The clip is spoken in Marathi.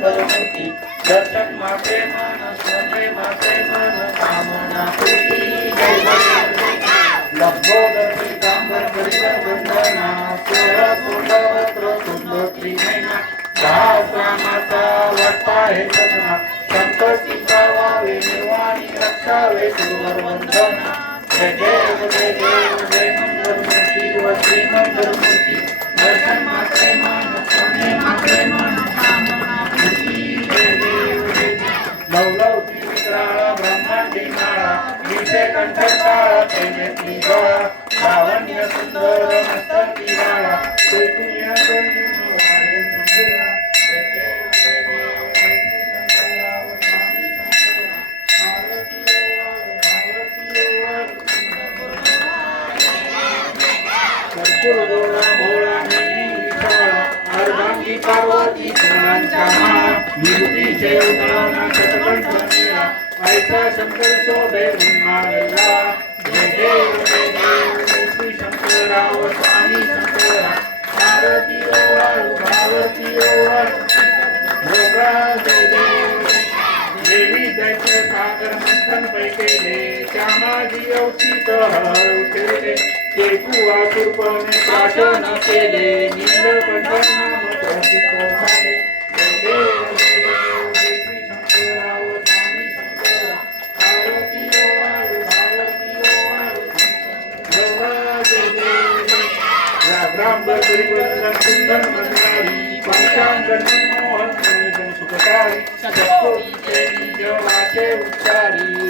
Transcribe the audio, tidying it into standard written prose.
मंगलमूर्ती दर्शन माते मन सोने माते मन कामना पूर्ती जय जय लंबोदरी कांबर परिवार वंदना सोळा सोंडवत्र सुंदरी नैना रामाचा वाटपा हे सदना संकटी गावावे निर्वाणी रक्षावे सुरवर वंदना जय देव जय देव जय मंगलमूर्ती व श्री मंगलमूर्ती दर्शन माते मन सोने माते मन कामना पूर्ती जय देव जय देव लवलवती विक्राळा ब्रह्मांडी माळा विषय कंठकाळा तेजस्वी डोळा लावण्य सुंदर मस्तकी बाळा चैतन्य गणिवाडे मंगला जय देव जय देव जय श्री शंकराव स्वामी शंकरा भारती कर्पूर गोळा भोळा नेमी विशाळा अर्धांगी पार्वती गुणांच्या माळा निवृत्तीचे उतरवणा शतकंठ नीळा ऐसा शंकर शोभे उन्माळला जय देव जय देव जय श्री शंकराव स्वामी शंकरा भारती ओवाळू भारती ओवाळू भोगा जय देव देवी दैत्य सागर मंथन पैकेले श्यामाजी अवचित हळ उठेले केतुआ तुर्पणे शासन केले नीलकंठ नाम प्रसिद्ध झाले जय देव जय देव जय श्री शंकराव स्वामी शंकरा भारती ओवाळू भोगा जय देव रामबर परिवर्तन कुंदन मंदारी पंचांगण मनमोहन सुखकारी सत्कोटी देवी जवाचे उच्चारी